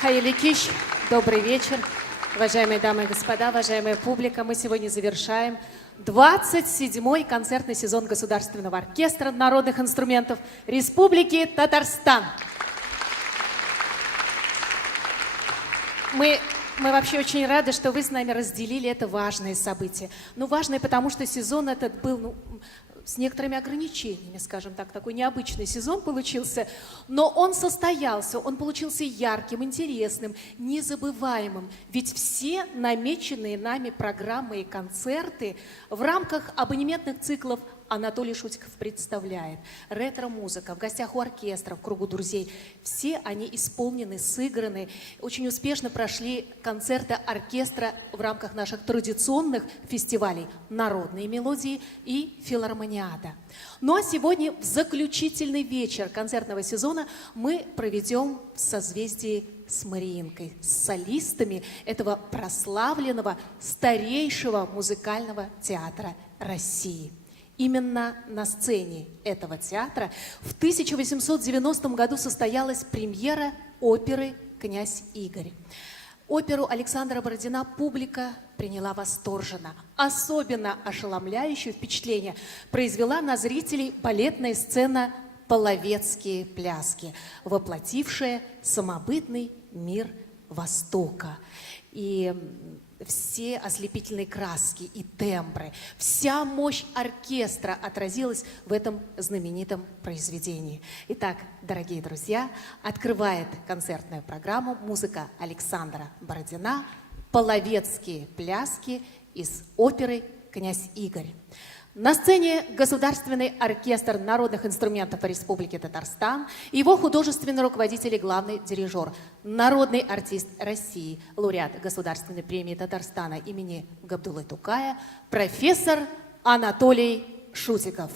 Хайли Киш, добрый вечер. Уважаемые дамы и господа, уважаемая публика, мы сегодня завершаем 27-й концертный сезон Государственного оркестра народных инструментов Республики Татарстан. Мы вообще очень рады, что вы с нами разделили это важное событие. Ну, важное, потому что сезон этот был с некоторыми ограничениями, скажем так, такой необычный сезон получился, но он состоялся, он получился ярким, интересным, незабываемым. Ведь все намеченные нами программы и концерты в рамках абонементных циклов Анатолий Шутиков представляет. Ретро-музыка в гостях у оркестра, в кругу друзей. Все они исполнены, сыграны. Очень успешно прошли концерты оркестра в рамках наших традиционных фестивалей «Народные мелодии» и «Филармониада». Ну а сегодня в заключительный вечер концертного сезона мы проведем в созвездии с Мариинкой, с солистами этого прославленного, старейшего музыкального театра России. Именно на сцене этого театра в 1890 году состоялась премьера оперы «Князь Игорь». Оперу Александра Бородина публика приняла восторженно. Особенно ошеломляющее впечатление произвела на зрителей балетная сцена «Половецкие пляски», воплотившая самобытный мир Востока. И все ослепительные краски и тембры, вся мощь оркестра отразилась в этом знаменитом произведении. Итак, дорогие друзья, открывает концертную программу музыка Александра Бородина «Половецкие пляски» из оперы «Князь Игорь». На сцене Государственный оркестр народных инструментов Республики Татарстан, его художественный руководитель и главный дирижер, народный артист России, лауреат Государственной премии Татарстана имени Габдуллы Тукая, профессор Анатолий Шутиков.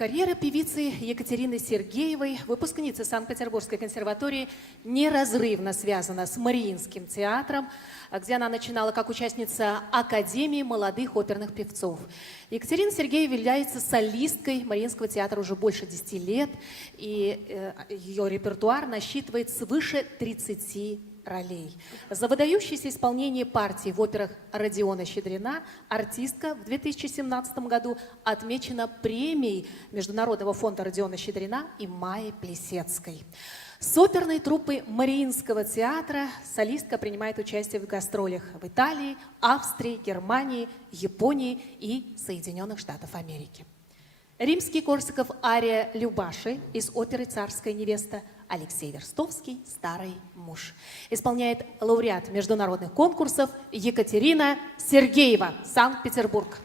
Карьера певицы Екатерины Сергеевой, выпускницы Санкт-Петербургской консерватории, неразрывно связана с Мариинским театром, где она начинала как участница Академии молодых оперных певцов. Екатерина Сергеева является солисткой Мариинского театра уже больше 10 лет, и ее репертуар насчитывает свыше 30 ролей. За выдающееся исполнение партий в операх Родиона Щедрина артистка в 2017 году отмечена премией Международного фонда Родиона Щедрина и Майи Плесецкой. С оперной труппой Мариинского театра солистка принимает участие в гастролях в Италии, Австрии, Германии, Японии и Соединенных Штатах Америки. Римский-Корсаков ария Любаши из оперы «Царская невеста», Алексей Верстовский «Старый муж». Исполняет лауреат международных конкурсов Екатерина Сергеева, Санкт-Петербург.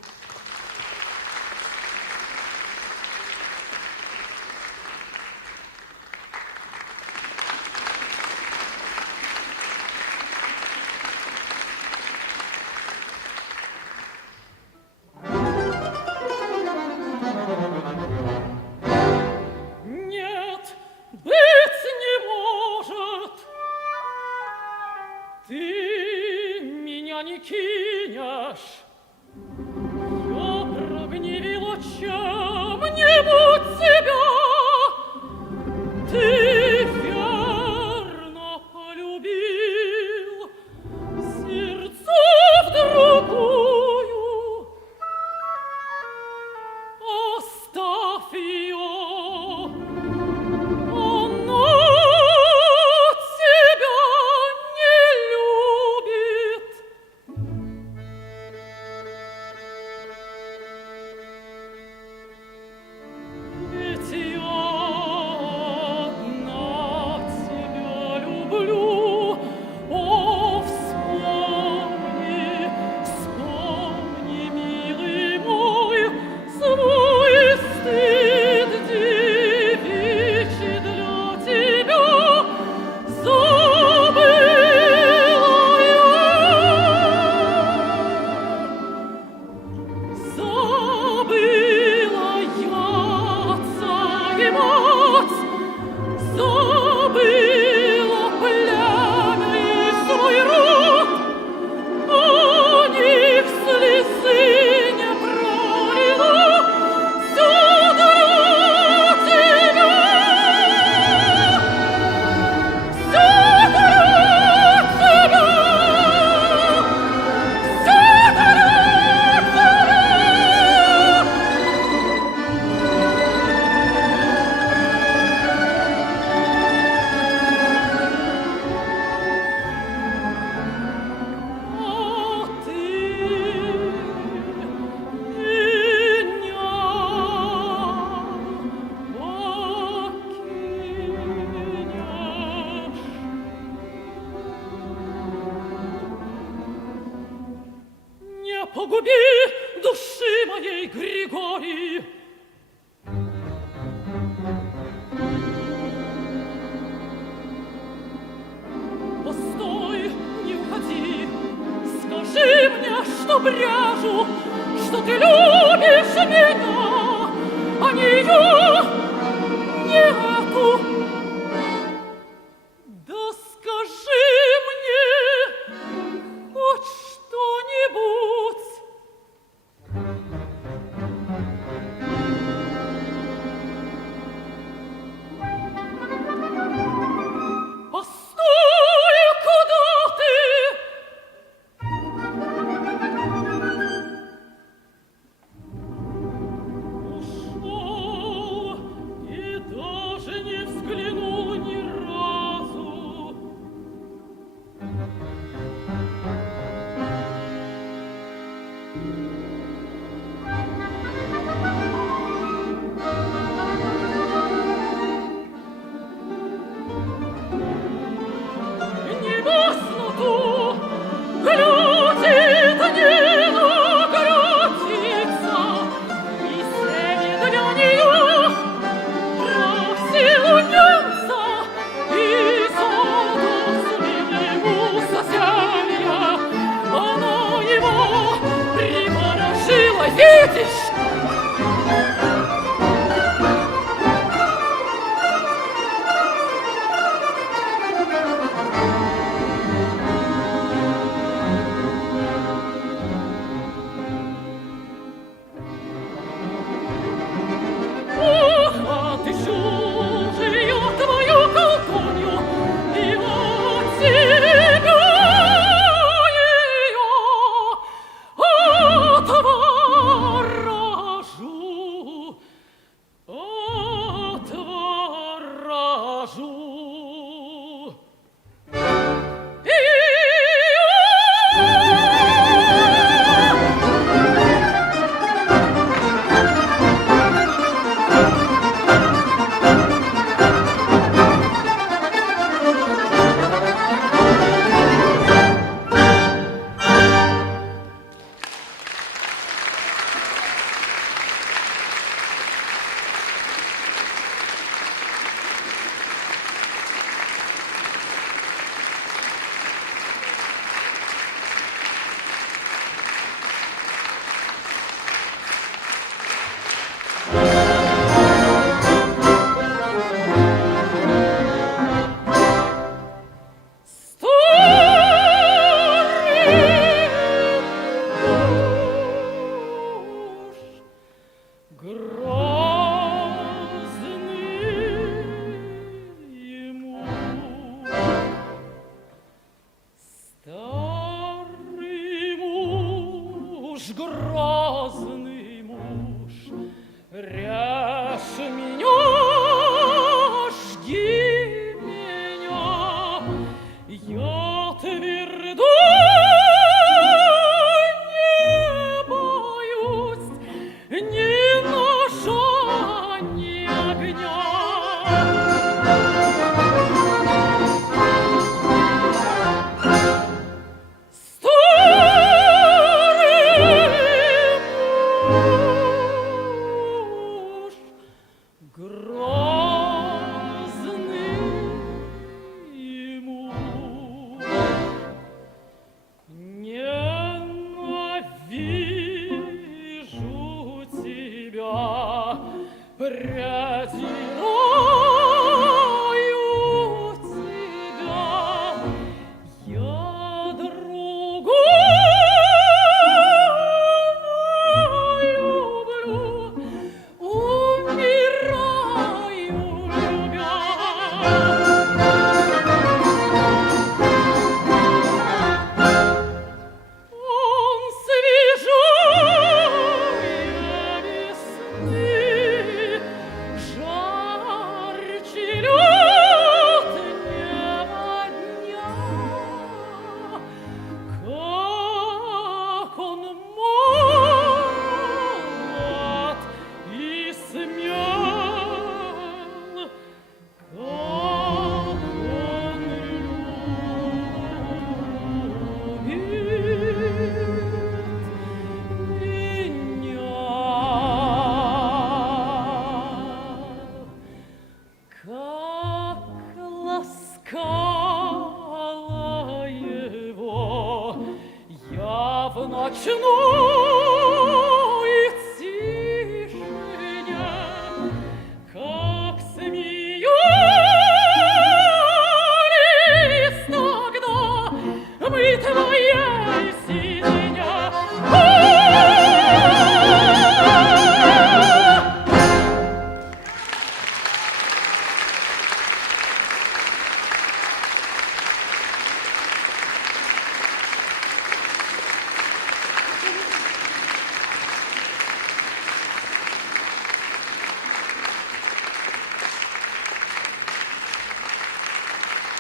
грозный муж, режь меня, жги меня, я твердо не боюсь ни ножа, ни огня.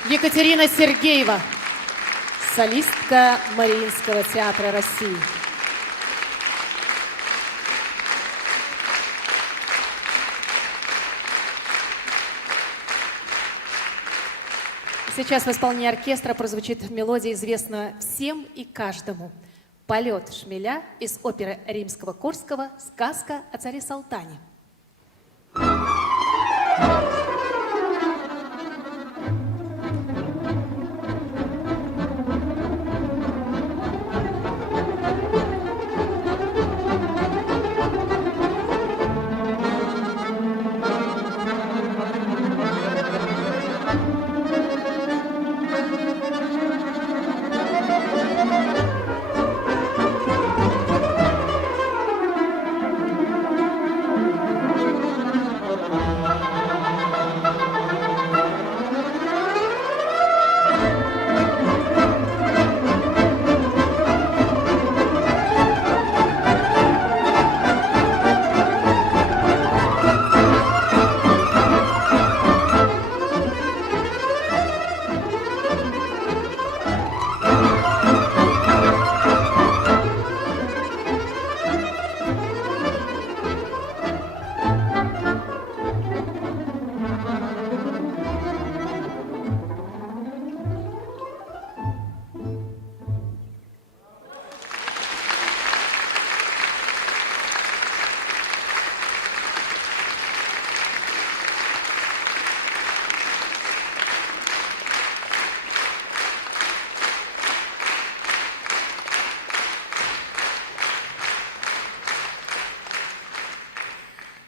Екатерина Сергеева, солистка Мариинского театра России. Сейчас в исполнении оркестра прозвучит мелодия, известная всем и каждому. «Полет шмеля» из оперы Римского-Корского «Сказка о царе Салтане».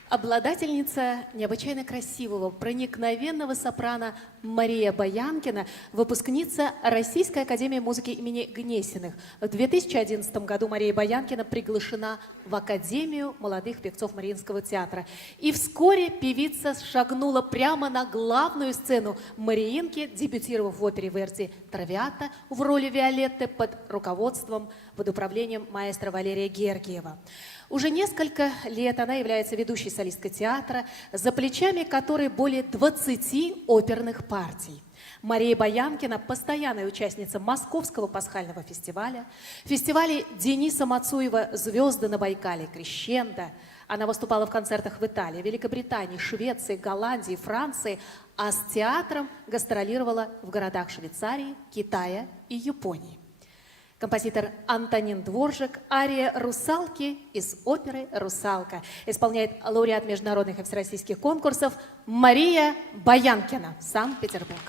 Обладательница необычайно красивого, проникновенного сопрано Мария Баянкина, выпускница Российской академии музыки имени Гнесиных. В 2011 году Мария Баянкина приглашена в Академию молодых певцов Мариинского театра. И вскоре певица шагнула прямо на главную сцену Мариинки, дебютировав в опере Верди «Травиата» в роли Виолетты под руководством, под управлением маэстро Валерия Гергиева. Уже несколько лет она является ведущей солисткой театра, за плечами которой более 20 оперных партий. Мария Баянкина – постоянная участница Московского пасхального фестиваля, фестивалей Дениса Мацуева «Звезды на Байкале», «Крещендо». Она выступала в концертах в Италии, Великобритании, Швеции, Голландии, Франции, а с театром гастролировала в городах Швейцарии, Китая и Японии. Композитор Антонин Дворжик, ария «Русалки» из оперы «Русалка». Исполняет лауреат международных и всероссийских конкурсов Мария Баянкина, Санкт-Петербург.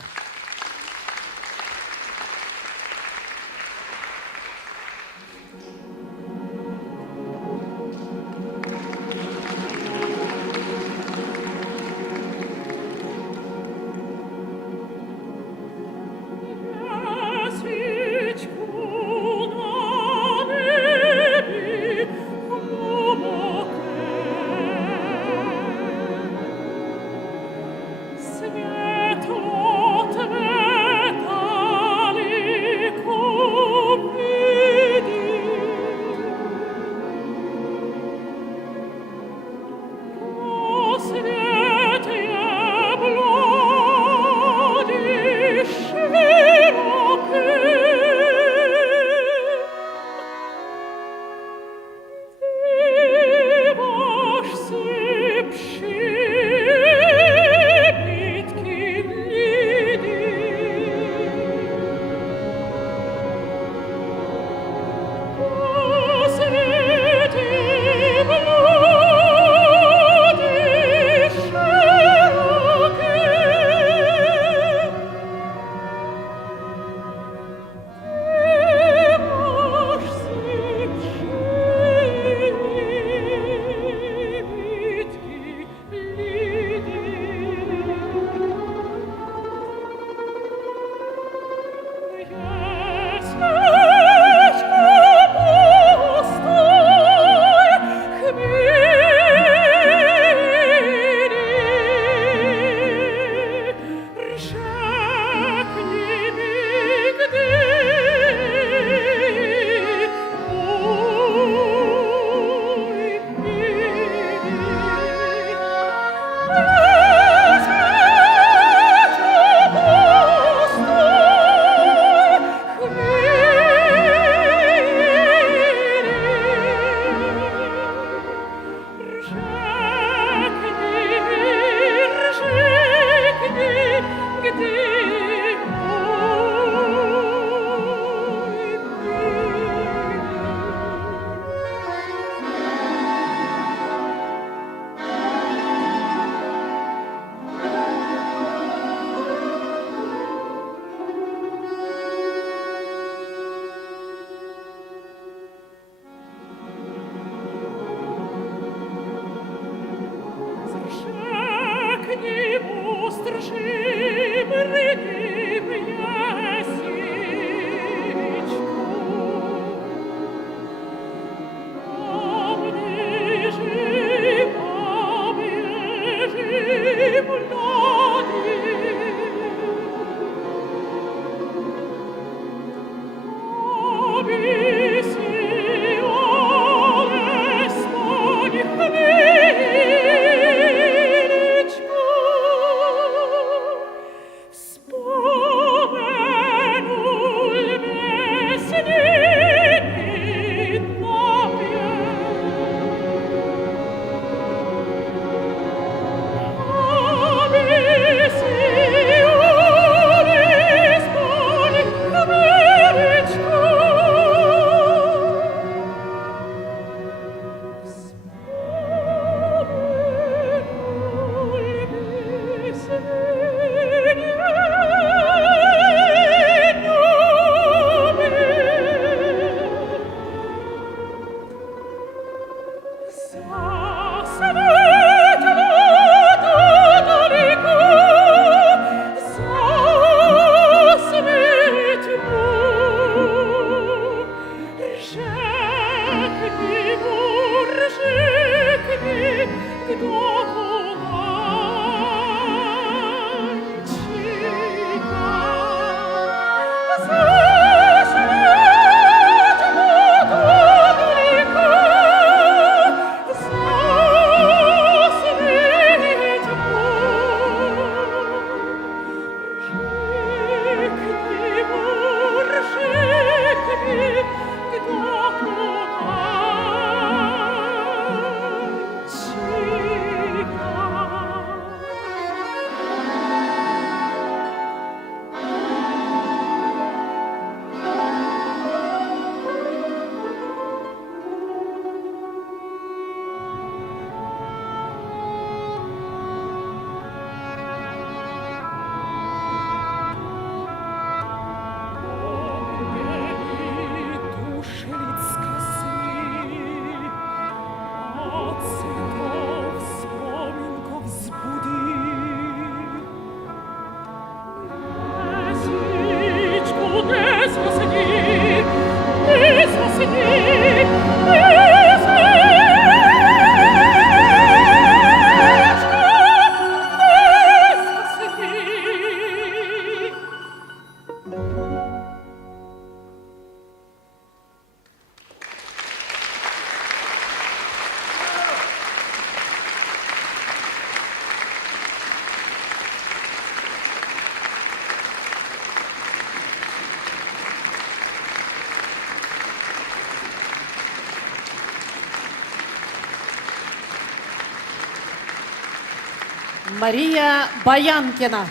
Мария Баянкина.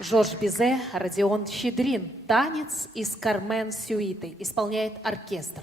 Жорж Бизе, Родион Щедрин. Танец из «Кармен» сюиты. Исполняет оркестр.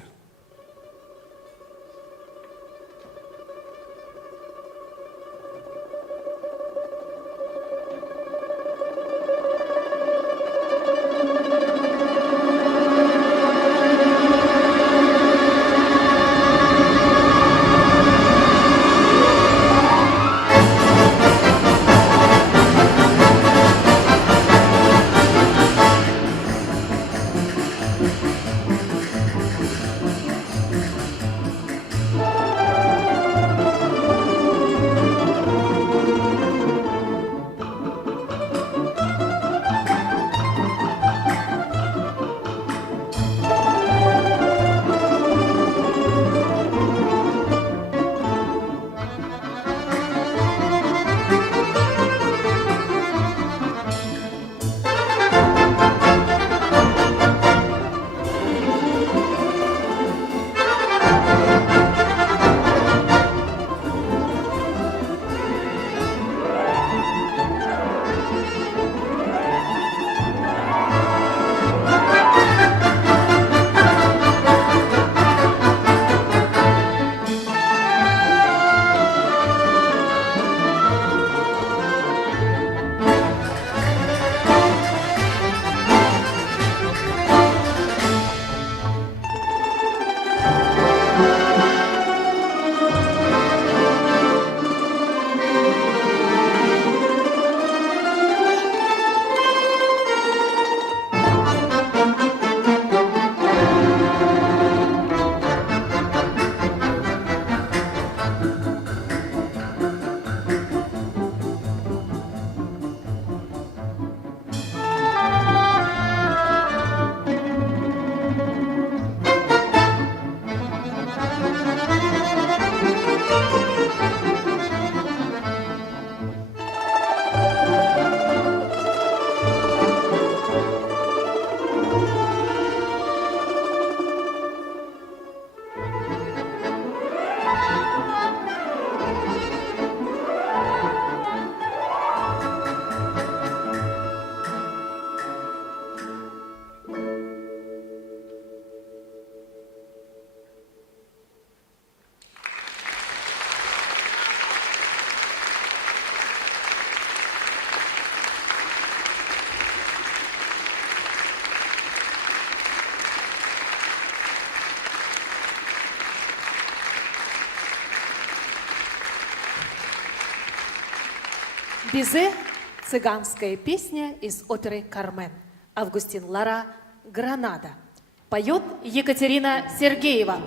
Бизе – цыганская песня из оперы «Кармен». Августин Лара «Гранада». Поет Екатерина Сергеева.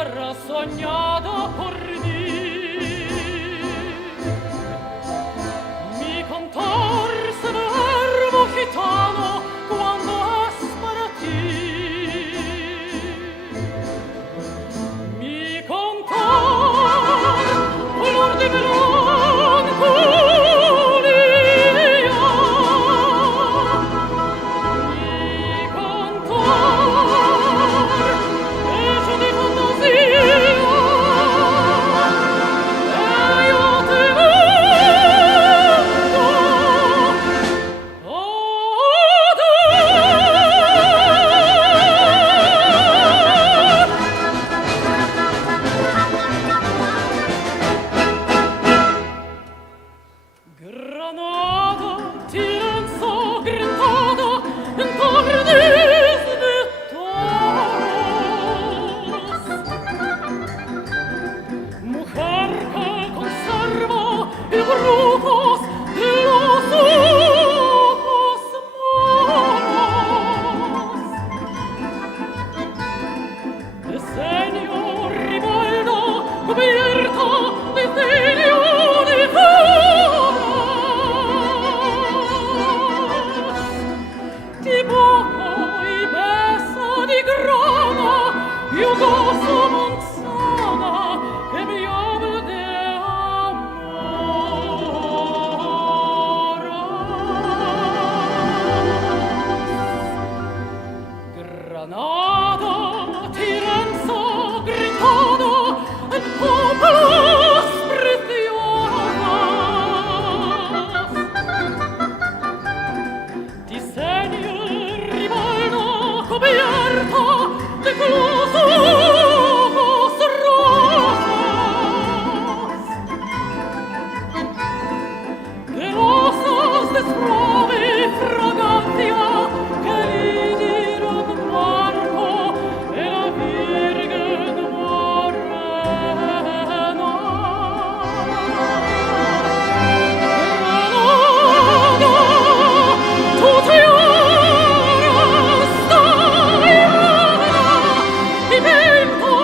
era sognado por mí. Mi cantor se verbo gitano cuando es para ti. Mi cantor, color de melancolía. Mi cantor, hecho de fantasía. E io te Granada, Tirenzo, Grenada, en Tordis de toros. Mujer que conserva el brujos de los ojos moros. Diseño rivaldo, cubierto de cielo de flores. Ti bacio y beso di grana, io gozo manzana che mi habla de amor. Granada, Tirenzo, Grenada, en coplas preciosas. Diseño rivaldo cubierto de los ojos rosas. De rosas de suave fragancia que li dieron Marco e la Virgen morena. Granada, tu te ora stai amena, y vento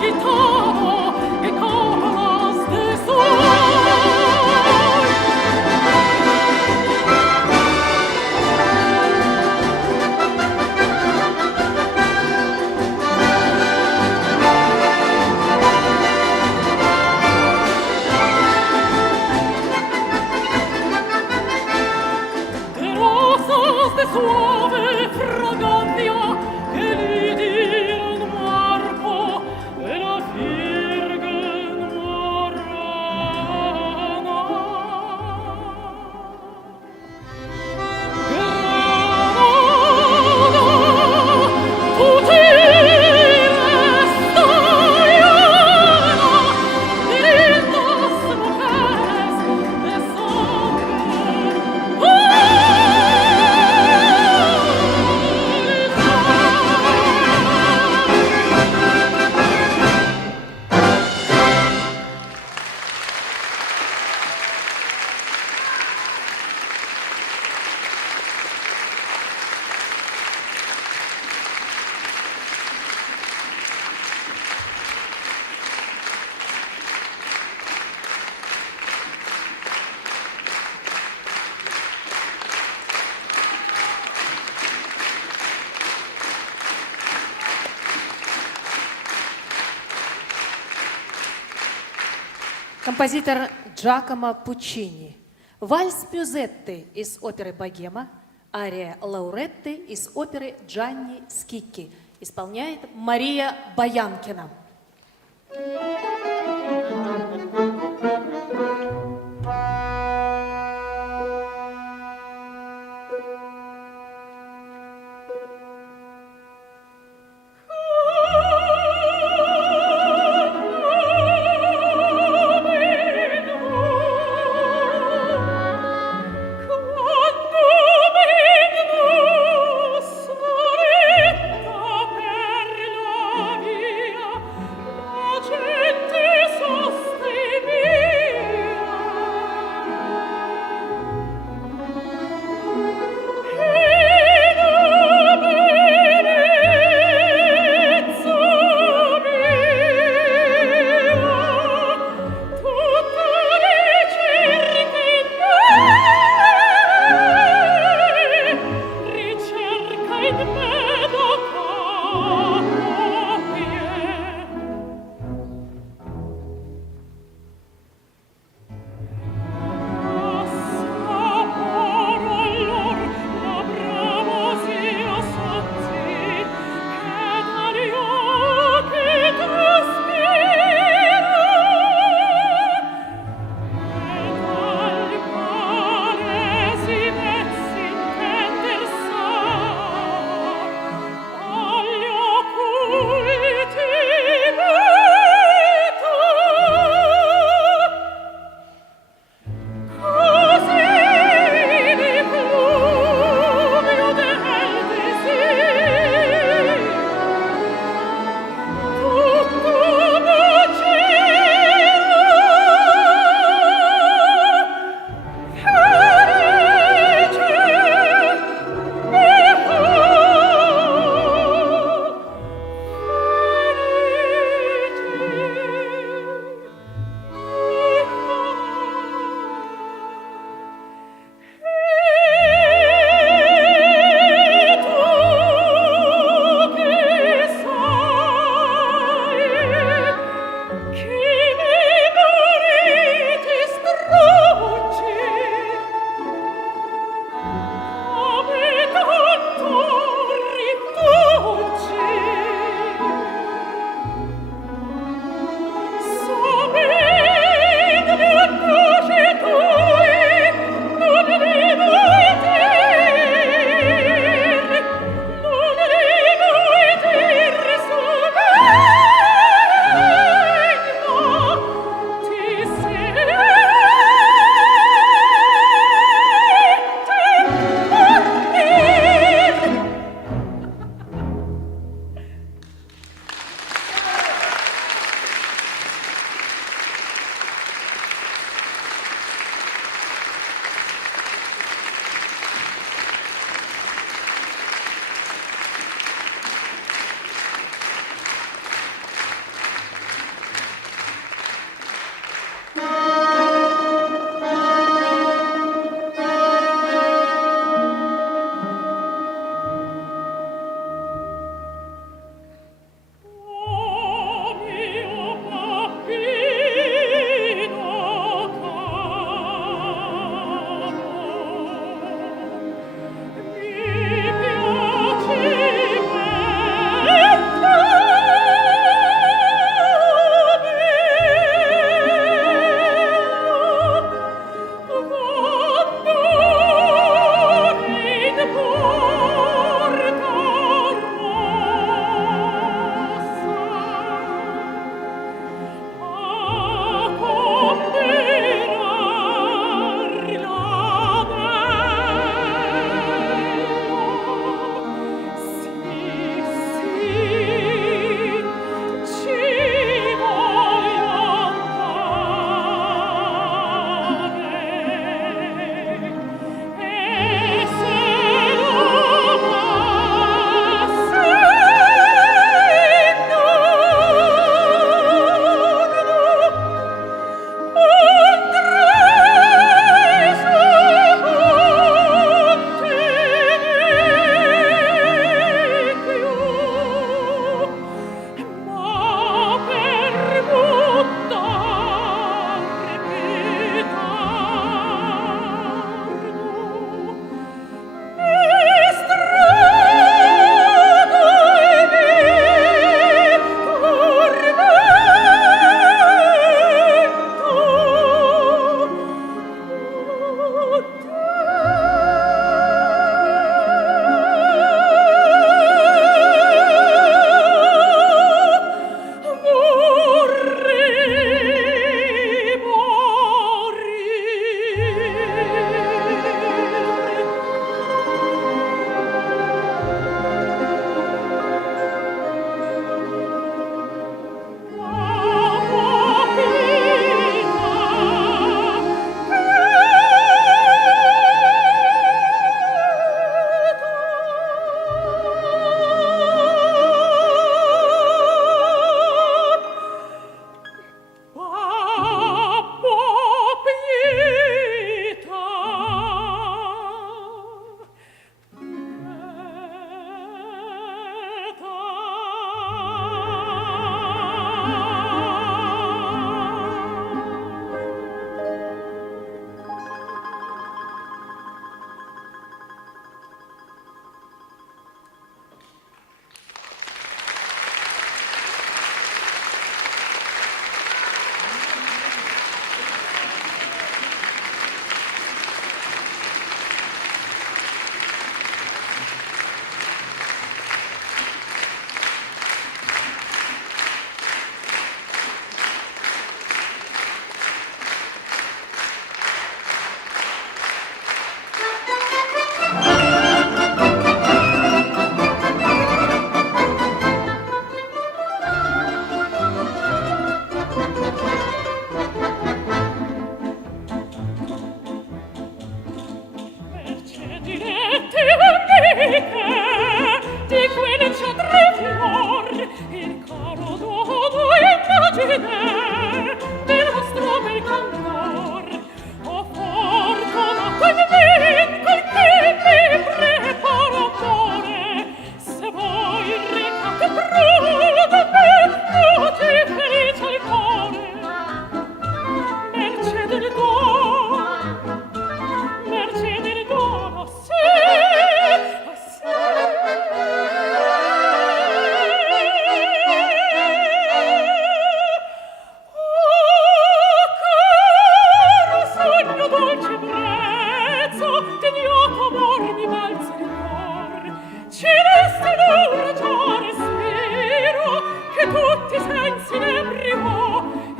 gitano que coplas de sol. De rosas de suave fragancia que li dieron Marco e la Virgen morena. Granada, tu tienes stai amena, de lindas mujeres de Композитор Джакомо Пуччини. Вальс Мюзетти из оперы «Богема», ария Лауретти из оперы «Джанни Скикки». Исполняет Мария Баянкина. Soretta per la via, la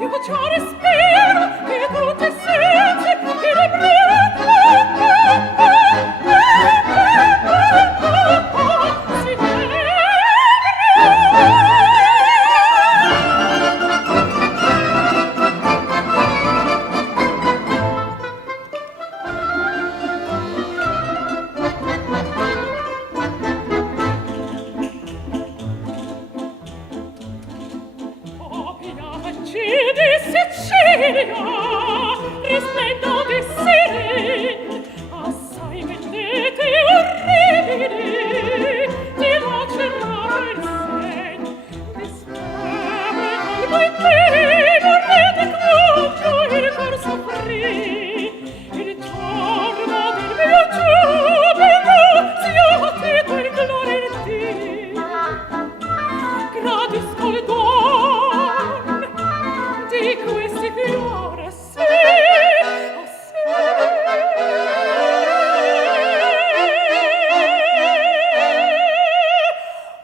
io già respiro che tutti sensi che ne risplendo di sirin, assai vendete orribili, di lacerare il sen, di speme col bailino rete contro il cor soffrì, il giorno del mio giubilo schiattito il gloria in Dio. Gradisco il don di questi fiori assai,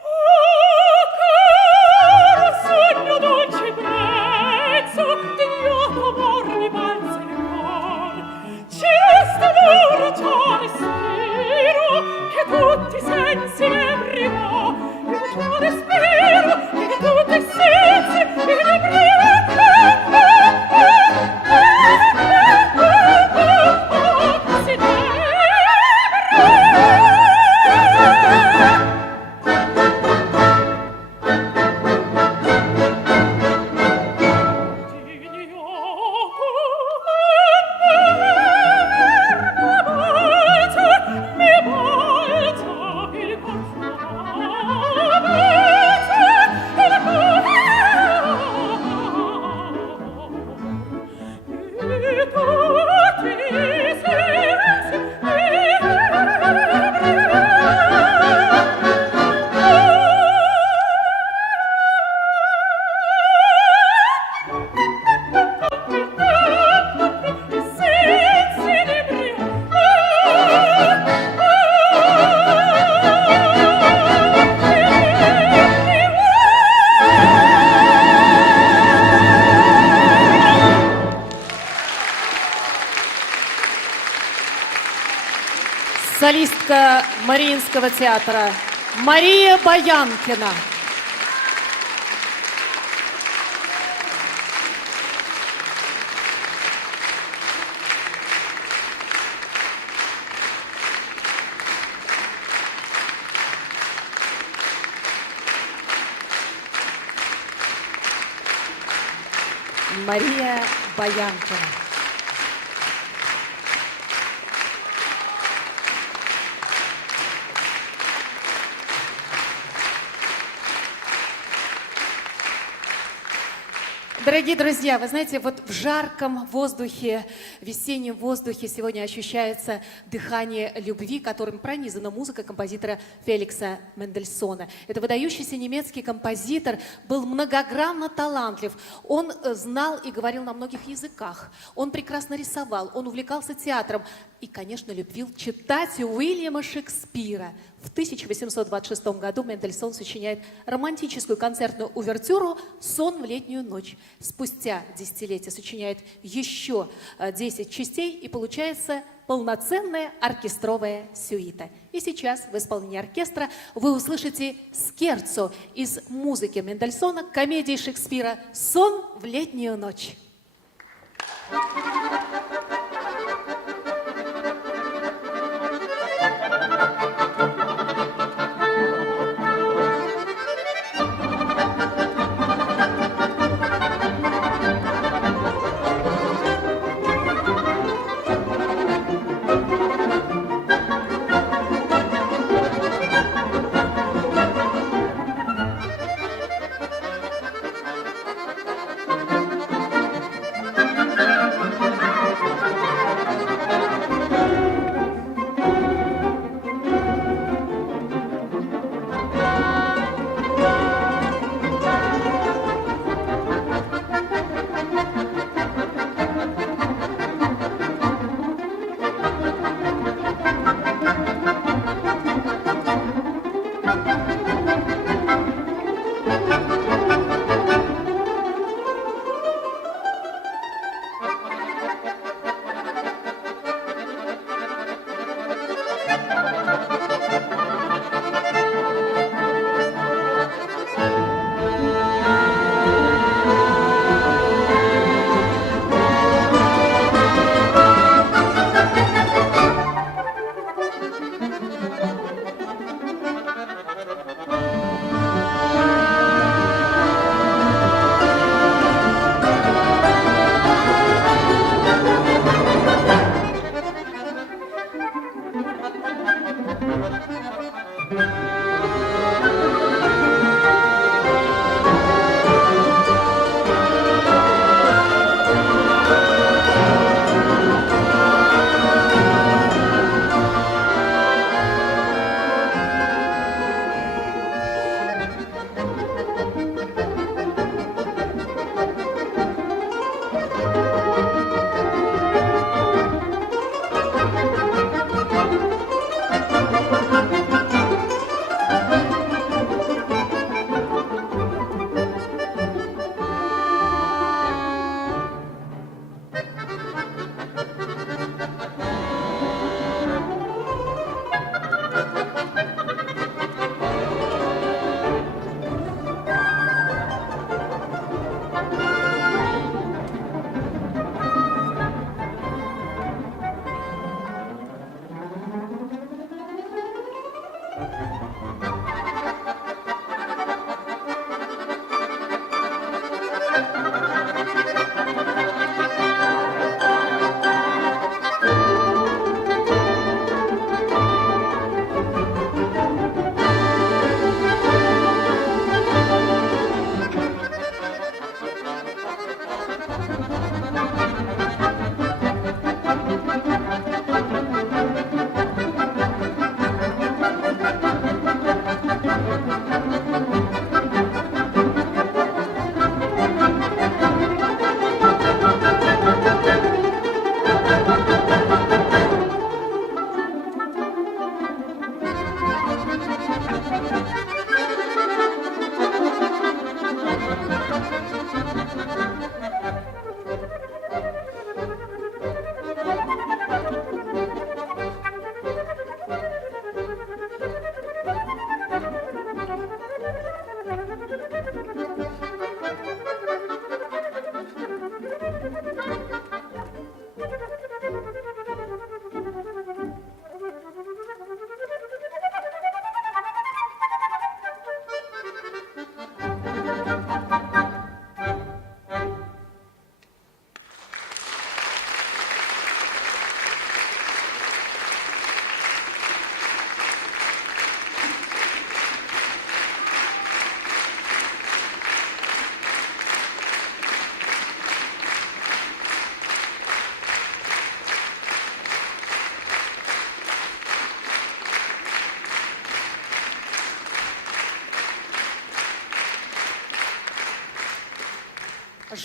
oh, caro sogno dolce brezzo, di liato amor mi balza il cor. Celeste amor già respiro, che tutti i sensi ne avremo. Io già respiro, che tutti i sensi ne avremo. Солистка Мариинского театра Мария Баянкина. Мария Баянкина. Дорогие друзья, вы знаете, вот в жарком воздухе, весеннем воздухе сегодня ощущается дыхание любви, которым пронизана музыка композитора Феликса Мендельсона. Это выдающийся немецкий композитор, был многогранно талантлив. Он знал и говорил на многих языках. Он прекрасно рисовал, он увлекался театром и, конечно, любил читать Уильяма Шекспира. В 1826 году Мендельсон сочиняет романтическую концертную увертюру «Сон в летнюю ночь». Спустя десятилетия сочиняет еще 10 частей, и получается полноценная оркестровая сюита. И сейчас в исполнении оркестра вы услышите скерцо из музыки Мендельсона, комедии Шекспира «Сон в летнюю ночь».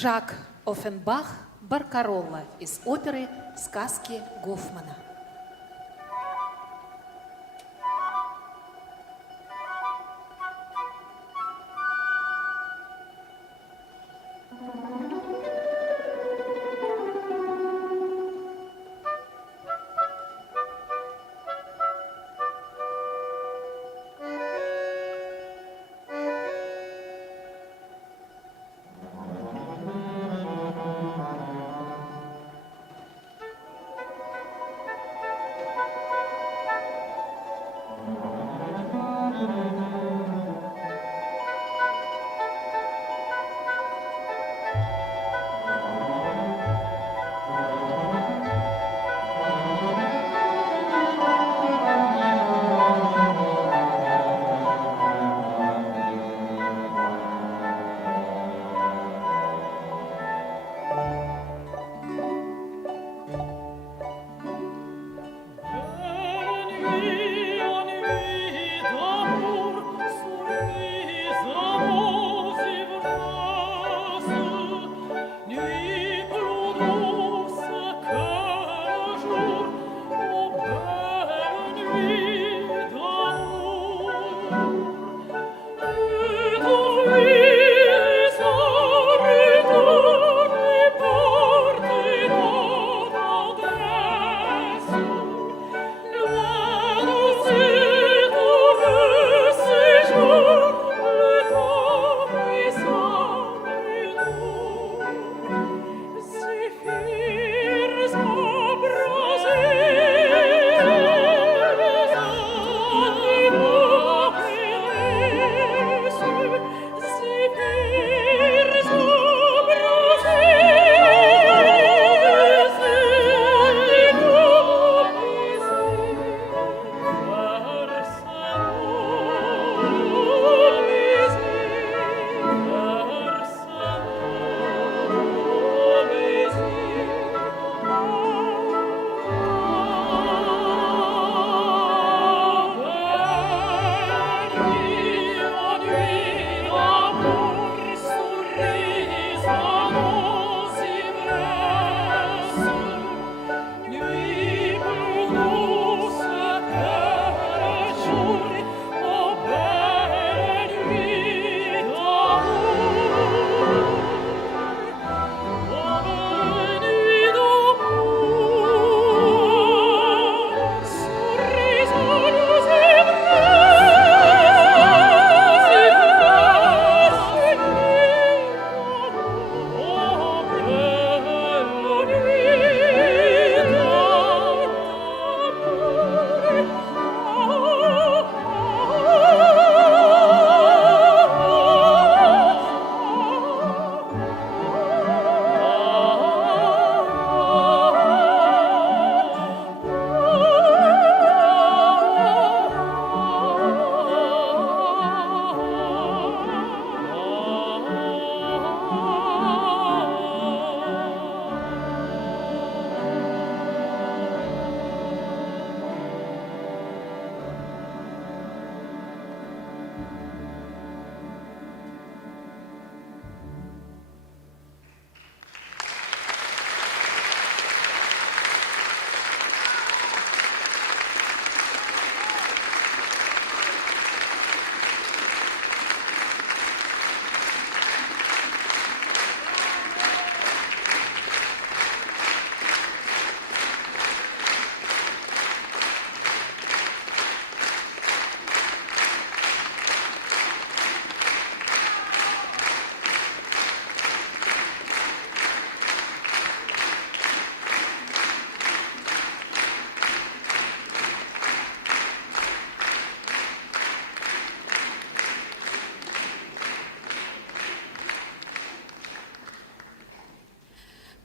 Жак Оффенбах «Баркаролла» из оперы «Сказки Гофмана».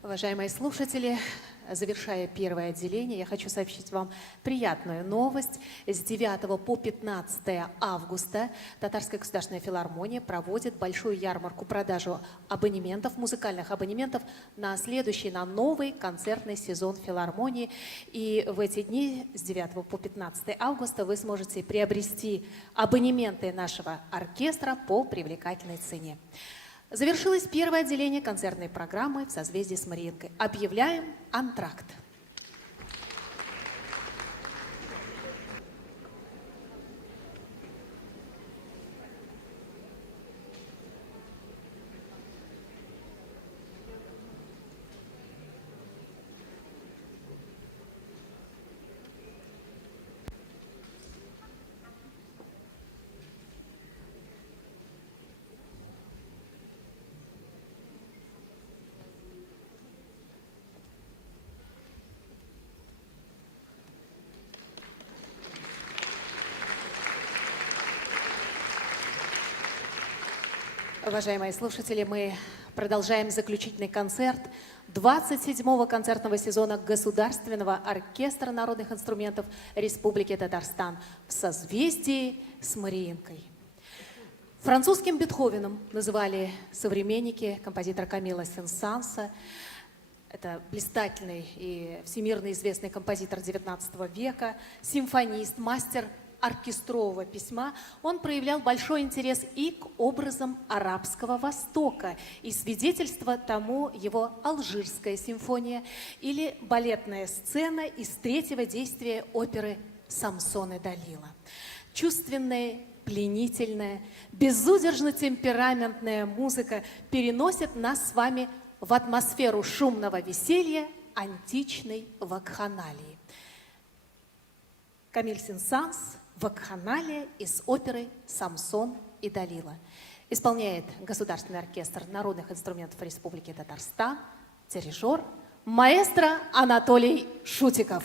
Уважаемые слушатели, завершая первое отделение, я хочу сообщить вам приятную новость. С 9 по 15 августа Татарская государственная филармония проводит большую ярмарку продажу абонементов, музыкальных абонементов на следующий, на новый концертный сезон филармонии. И в эти дни с 9 по 15 августа вы сможете приобрести абонементы нашего оркестра по привлекательной цене. Завершилось первое отделение концертной программы в созвездии с Мариинкой. Объявляем антракт. Уважаемые слушатели, мы продолжаем заключительный концерт 27-го концертного сезона Государственного оркестра народных инструментов Республики Татарстан в созвездии с Мариинкой. Французским Бетховеном называли современники композитора Камила Сен-Санса. Это блистательный и всемирно известный композитор XIX века, симфонист, мастер оркестрового письма. Он проявлял большой интерес и к образам Арабского Востока. И свидетельство тому его «Алжирская симфония» или балетная сцена из третьего действия оперы «Самсон и Далила». Чувственная, пленительная, безудержно темпераментная музыка переносит нас с вами в атмосферу шумного веселья античной вакханалии. Камиль Сен-Санс, вакханалия из оперы «Самсон и Далила». Исполняет Государственный оркестр народных инструментов Республики Татарстан, дирижер, маэстро Анатолий Шутиков.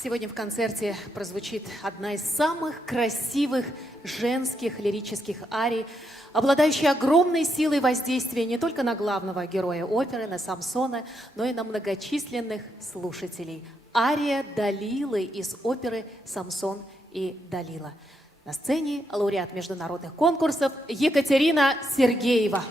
Сегодня в концерте прозвучит одна из самых красивых женских лирических арий, обладающая огромной силой воздействия не только на главного героя оперы, на Самсона, но и на многочисленных слушателей. Ария Далилы из оперы «Самсон и Далила». На сцене лауреат международных конкурсов Екатерина Сергеева.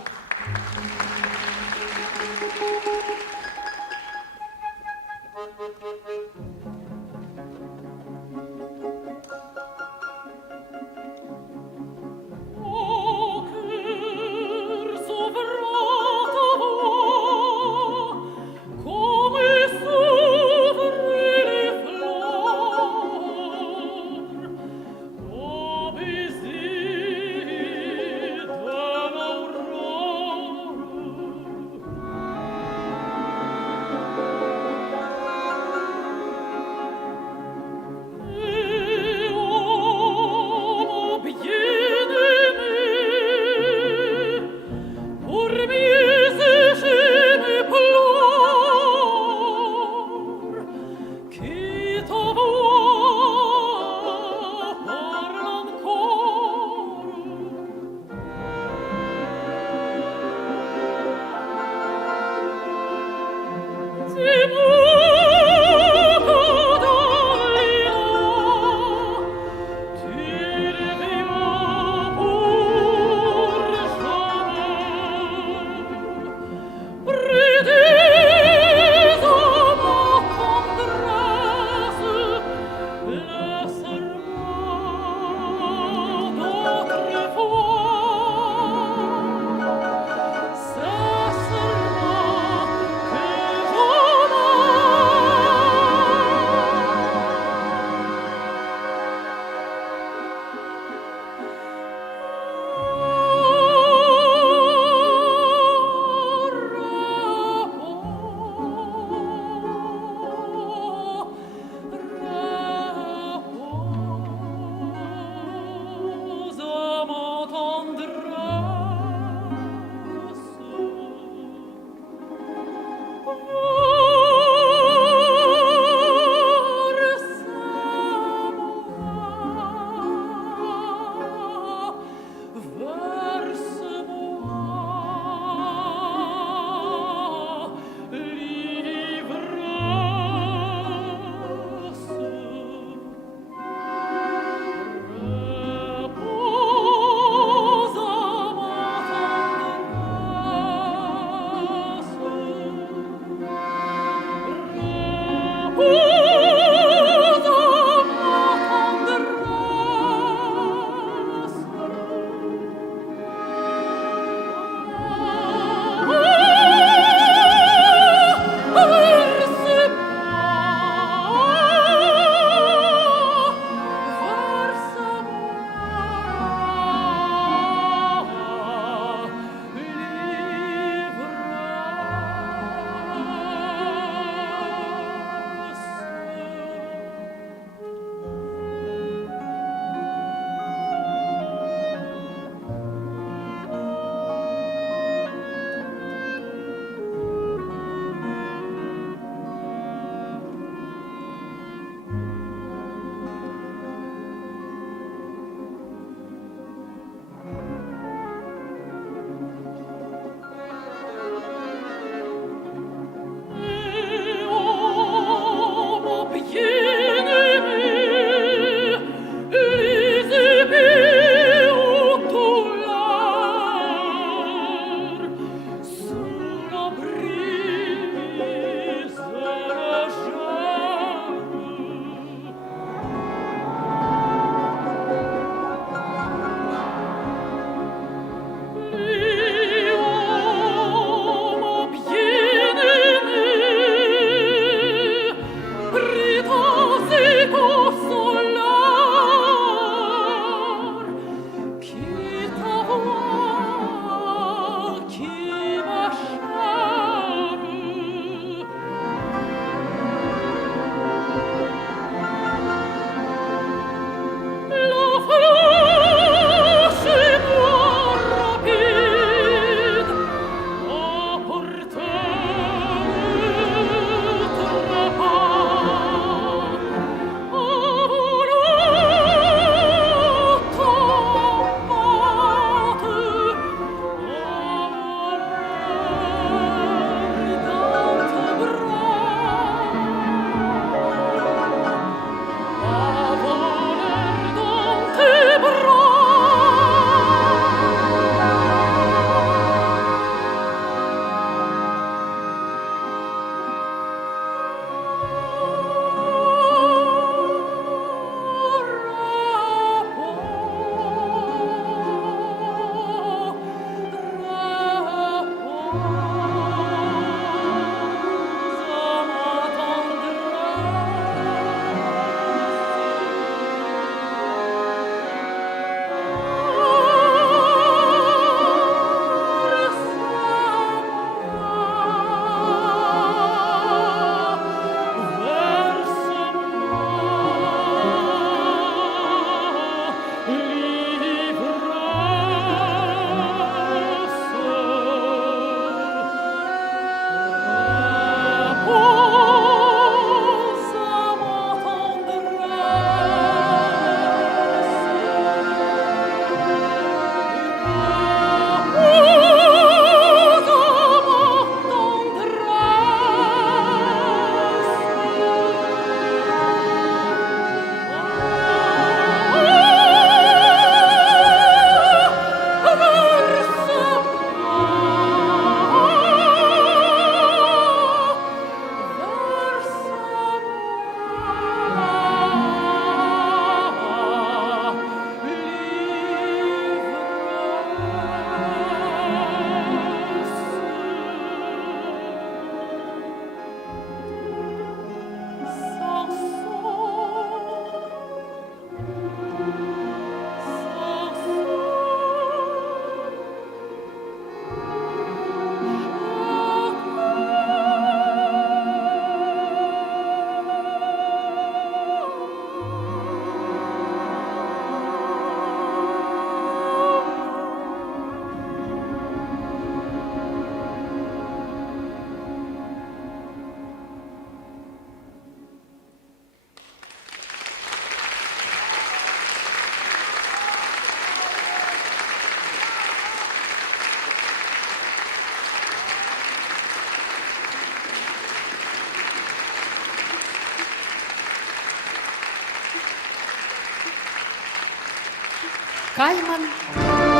Кальман,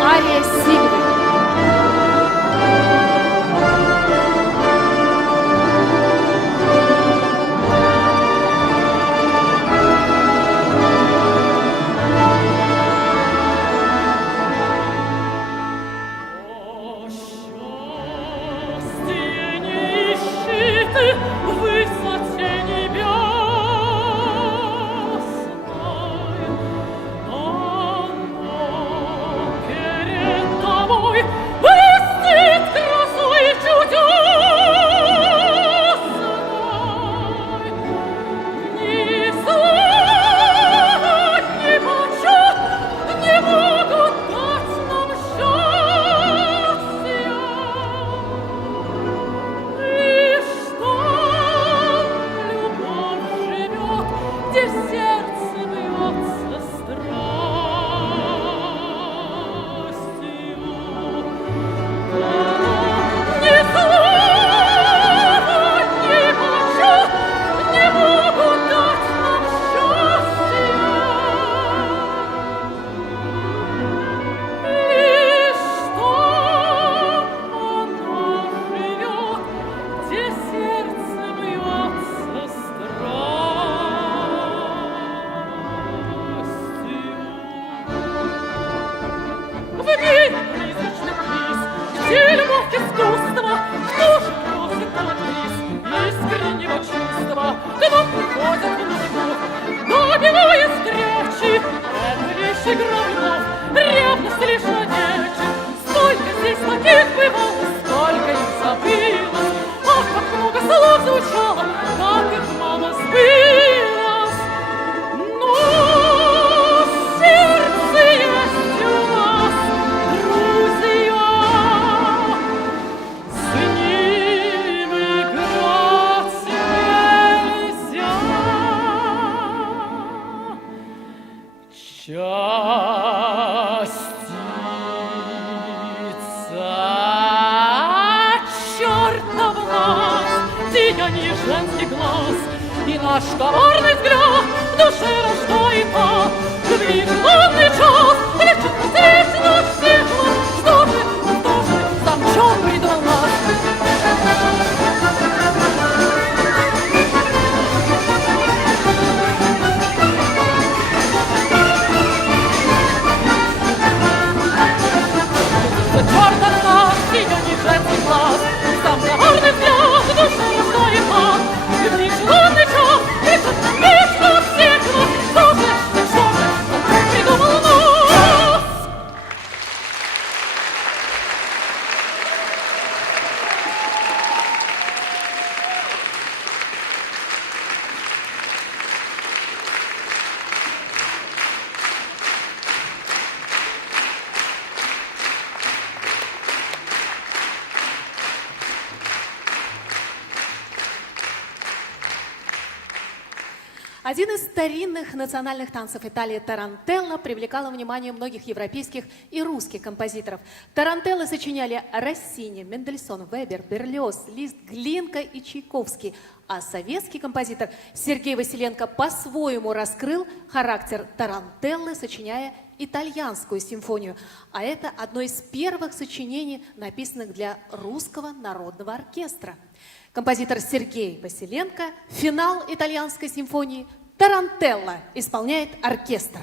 ария Сильвии. О, счастье, не ищи ты в высоте небесной, оно перед тобой блестит красой чудесной. Ни слава, ни почет не могут дать нам счастья. Лишь там любовь живет, где в сердце бьется страстью. Ни слава, ни почет не могут дать нам счастья. Лишь там она живет, где сердце бьется страстью. В мире призрачных лиц, где любовь искусства, кто же просит тот приз искреннего чувства? К нам приходят вновь, добиваясь встречи. Это лишь игра вновь, ревность лишь надежда. Сколько здесь таких бывало, сколько их забылось. Ах, как много слов звучало, как их мало сбилось. Но сердце есть у нас, друзья, с ним играть нельзя. Частица чёрта власть, сияние женских глаз, и наш коварный взгляд в душе рождает ад. Любви желанный час, лечит сердце всех нас. Что же, сам чёрт придумал нас? Чёрта нас, сияние женских глаз, и сам коварный взгляд в душе рождает ад. Любви желанный час, лечит всех нас. Что же, сам чёрт придумал нас? Один из старинных национальных танцев Италии тарантелло привлекало внимание многих европейских и русских композиторов. Тарантелло сочиняли Россини, Мендельсон, Вебер, Берлиоз, Лист, Глинка и Чайковский. А советский композитор Сергей Василенко по-своему раскрыл характер тарантеллы, сочиняя итальянскую симфонию. А это одно из первых сочинений, написанных для русского народного оркестра. Композитор Сергей Василенко, финал итальянской симфонии «Тарантелло» исполняет оркестр.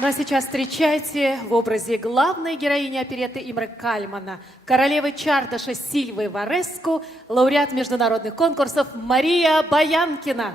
Ну а сейчас встречайте в образе главной героини оперетты Имре Кальмана, королевы Чардаша Сильвы Вареску, лауреат международных конкурсов Мария Баянкина.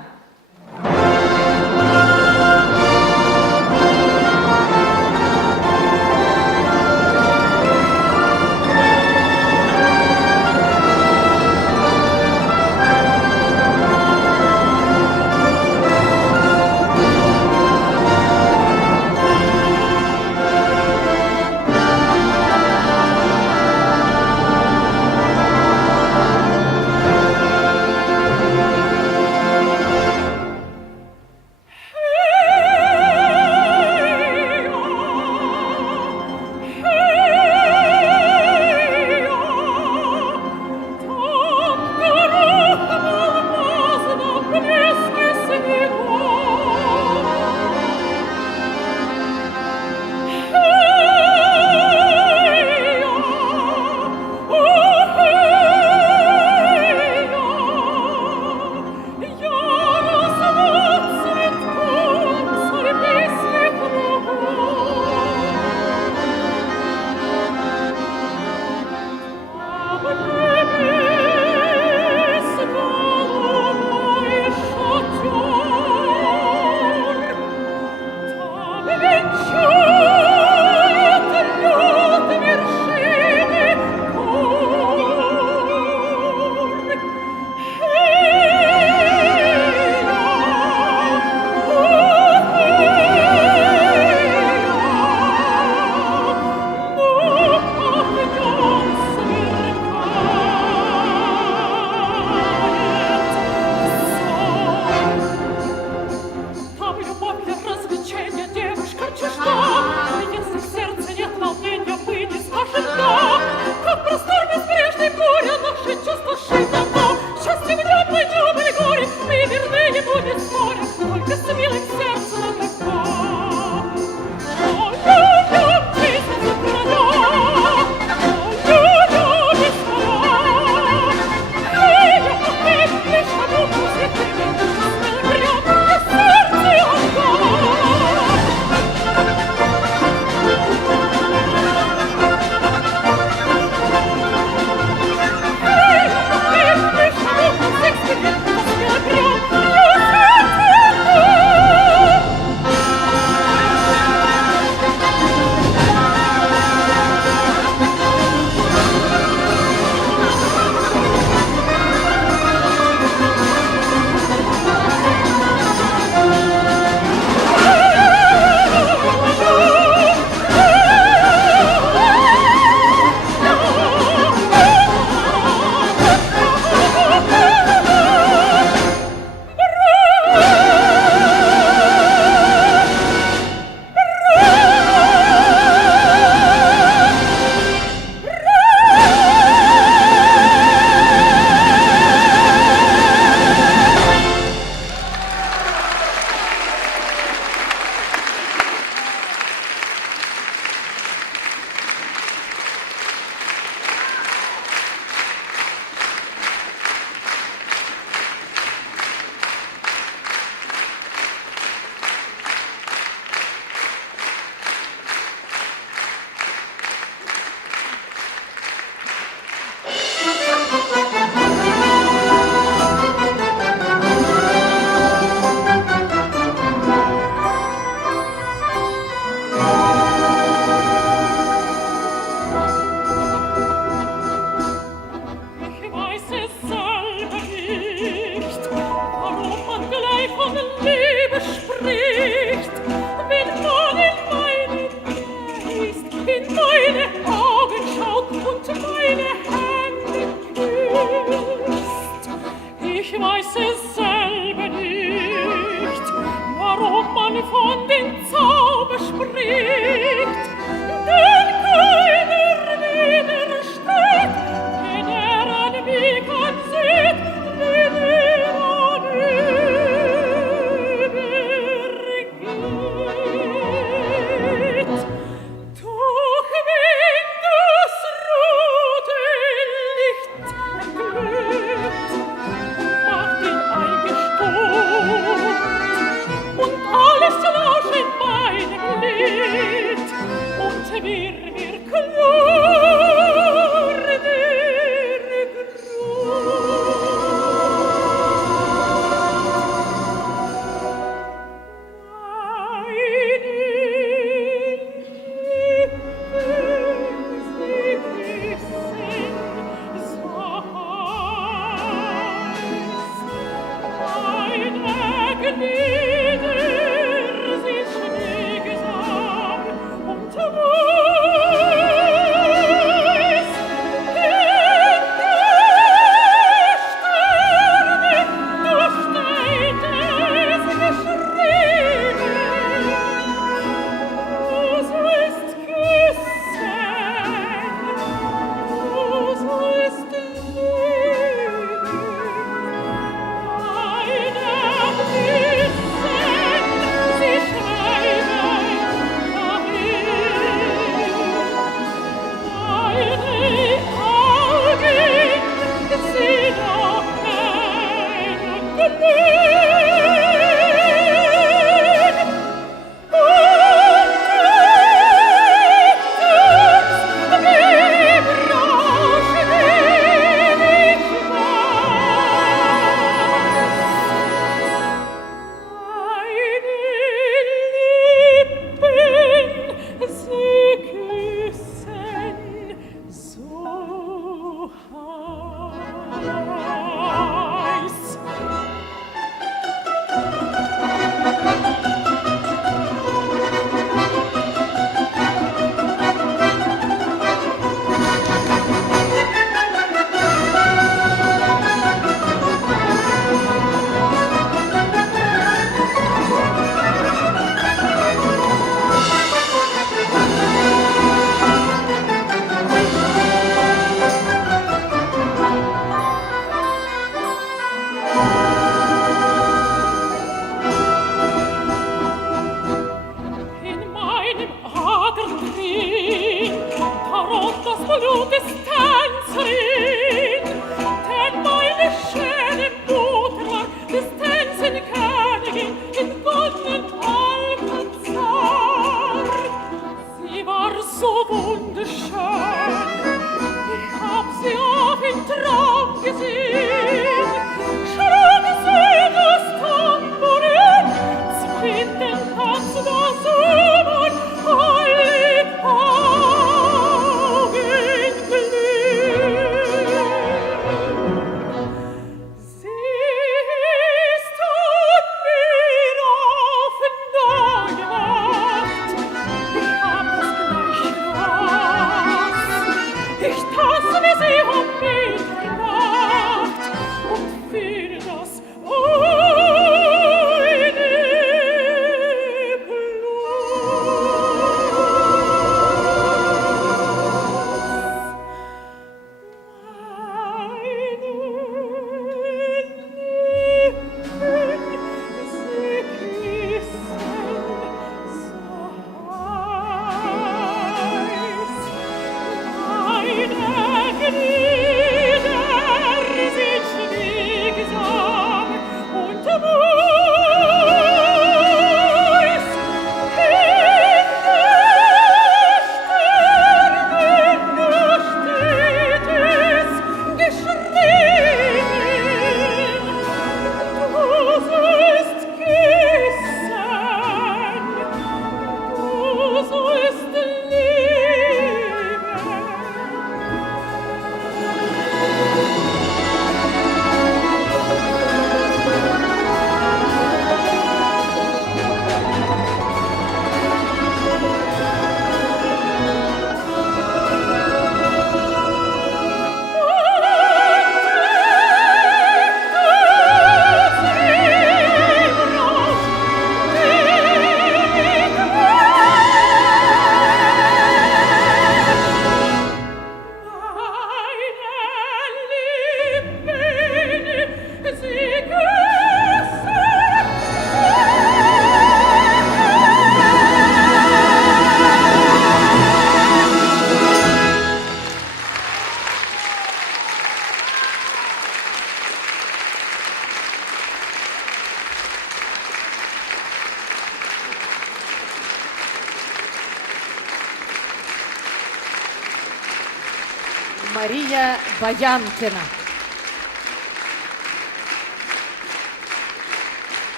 Мария Баянкина.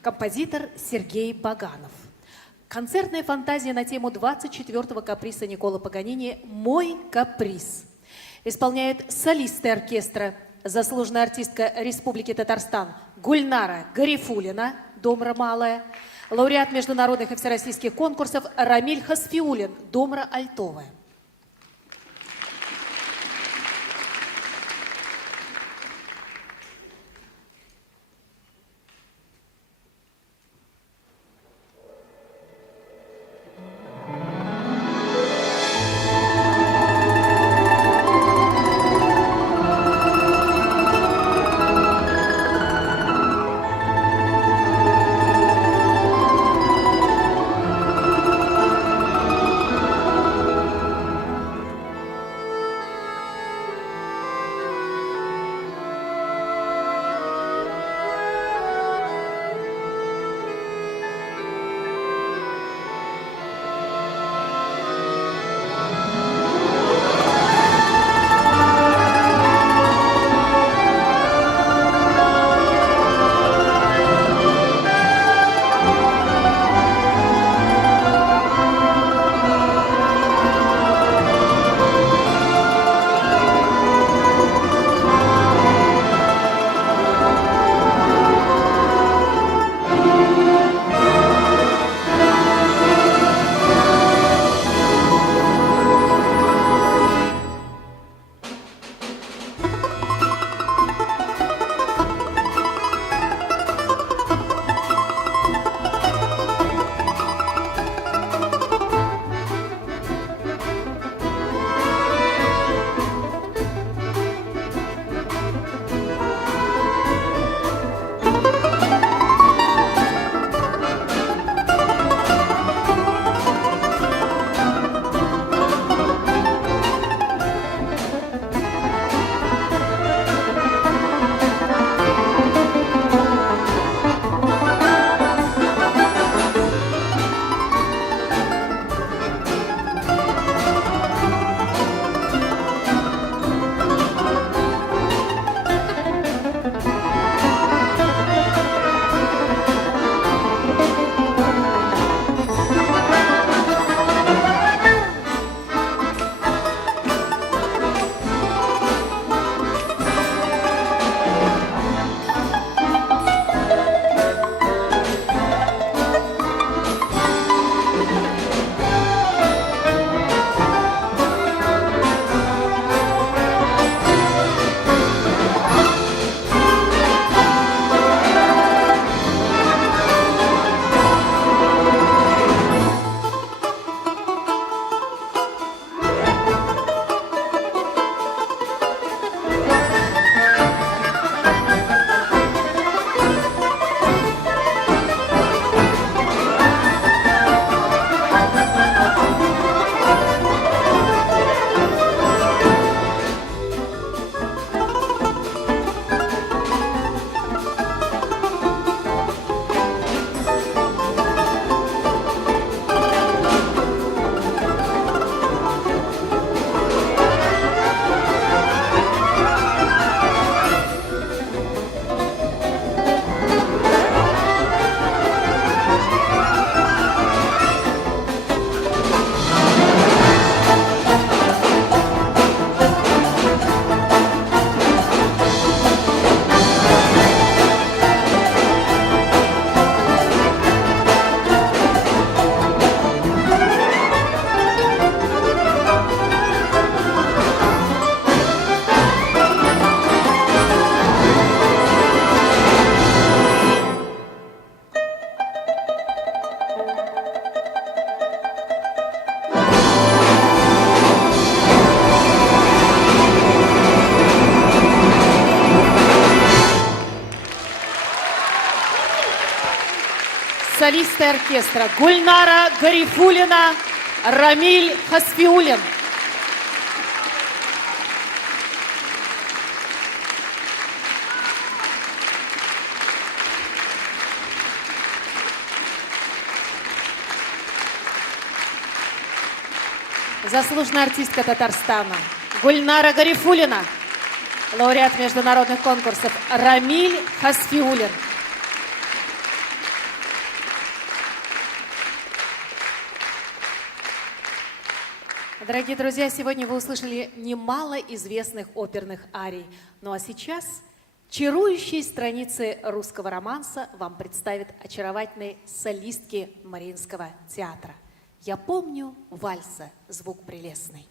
Композитор Сергей Баганов. Концертная фантазия на тему 24-го каприса Никколо Паганини «Мой каприз». Исполняют солисты оркестра, заслуженная артистка Республики Татарстан Гульнара Гарифуллина, Домра Малая, лауреат международных и всероссийских конкурсов Рамиль Хасфиуллин, Домра Альтовая. солисты оркестра Гульнара Гарифуллина, Рамиль Хасфиуллин. Заслуженная артистка Татарстана Гульнара Гарифуллина, лауреат международных конкурсов Рамиль Хасфиуллин. Дорогие друзья, сегодня вы услышали немало известных оперных арий. Ну а сейчас чарующие страницы русского романса вам представят очаровательные солистки Мариинского театра. «Я помню вальса, звук прелестный».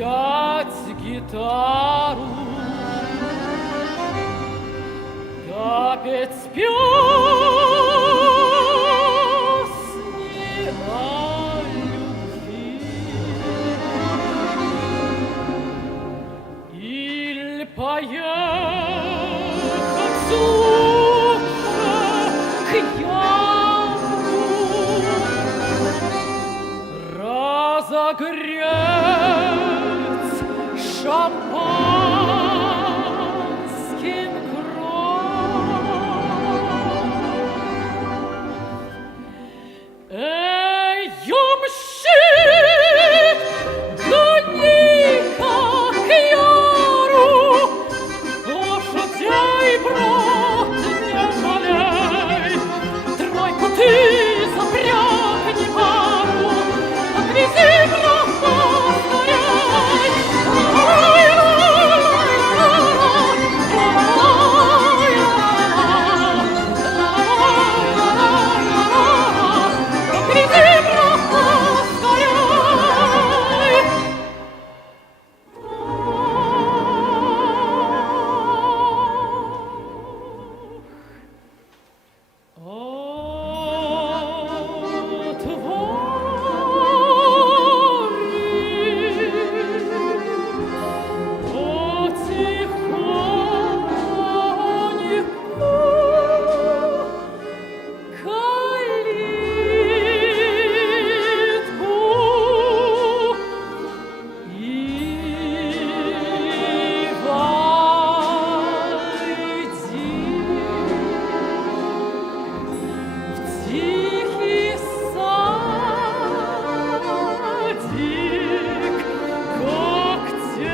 взять гитару, да петь песни о любви. Или поехать лучше к яму, разогреть шампанским кровь. Эй, ямщик, гони-ка к яру, лошадей, брат, не жалей, тройку ты запрягни пару, отвези, брат, поскорей. Отвези, брат, поскорей. Тихий садик, как тень.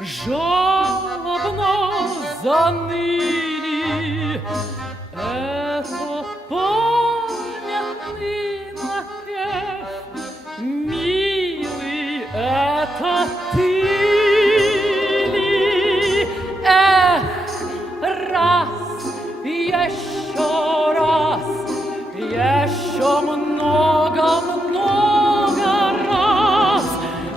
Не жалобно заныли. Это памятный напев, милый, это ты ли? Эх, раз, еще раз, еще много-много раз.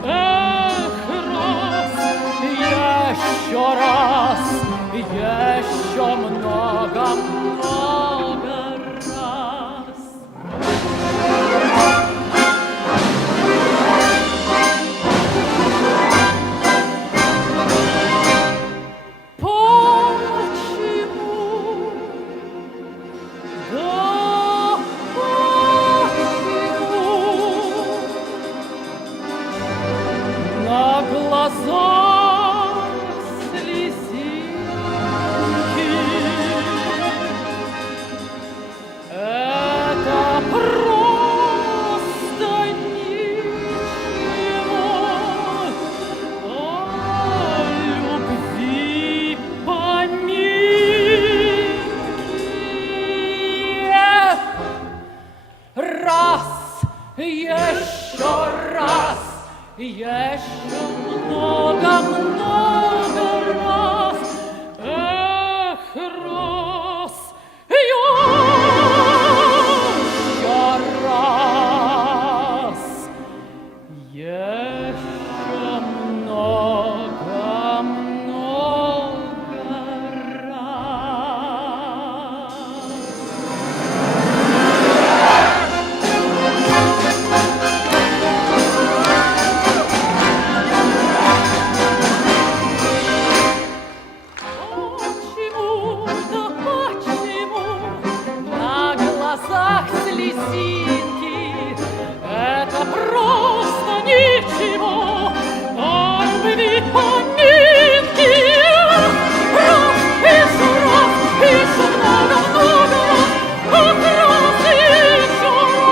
Эх, раз, еще раз, еще много-много раз. Почему? Да почему? На глазах слезинки. Это просто ничего. О любви поминки. Раз, еще раз, еще много-много раз. Эх, раз, еще раз, еще много-много раз. слезинки. Это просто ничего, о любви поминки. Раз, еще много-много раз, ах, раз, еще раз.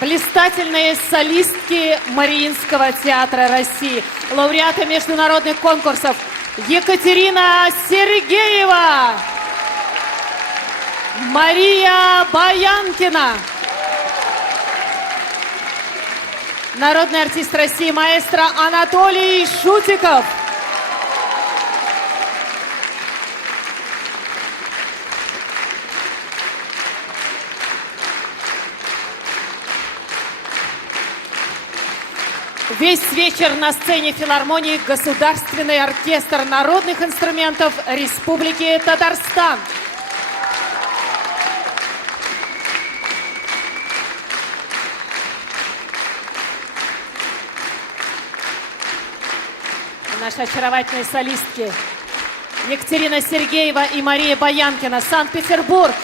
блистательные солистки Мариинского театра России, лауреаты международных конкурсов Екатерина Сергеева, Мария Баянкина, народный артист России маэстро Анатолий Шутиков, весь вечер на сцене филармонии Государственный оркестр народных инструментов Республики Татарстан. Наши очаровательные солистки Екатерина Сергеева и Мария Баянкина, Санкт-Петербург.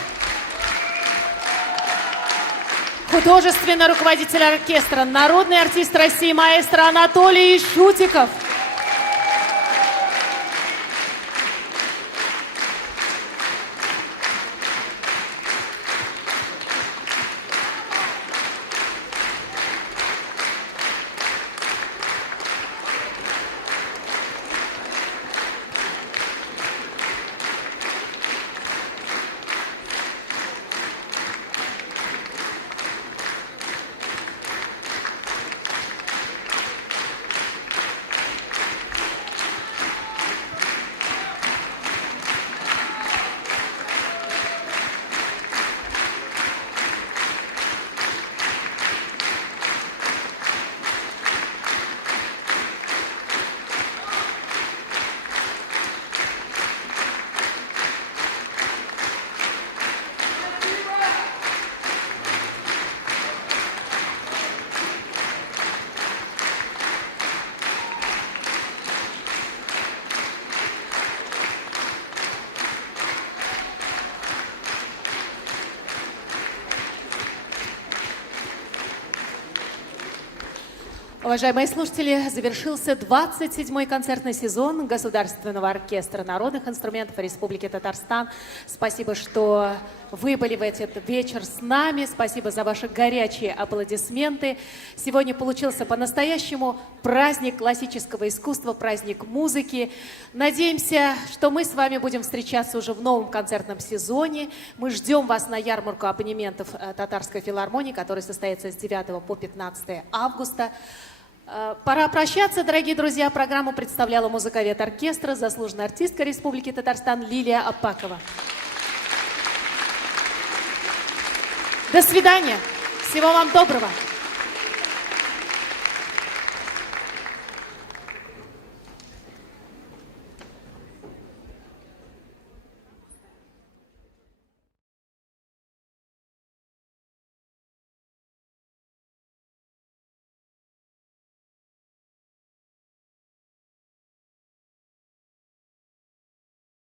Художественный руководитель оркестра, народный артист России маэстро Анатолий Шутиков. Уважаемые слушатели, завершился 27-й концертный сезон Государственного оркестра народных инструментов Республики Татарстан. Спасибо, что вы были в этот вечер с нами. Спасибо за ваши горячие аплодисменты. Сегодня получился по-настоящему праздник классического искусства, праздник музыки. Надеемся, что мы с вами будем встречаться уже в новом концертном сезоне. Мы ждем вас на ярмарку абонементов Татарской филармонии, которая состоится с 9 по 15 августа. Пора прощаться, дорогие друзья. Программу представляла музыковед оркестра, заслуженная артистка Республики Татарстан Лилия Аппакова. До свидания. Всего вам доброго.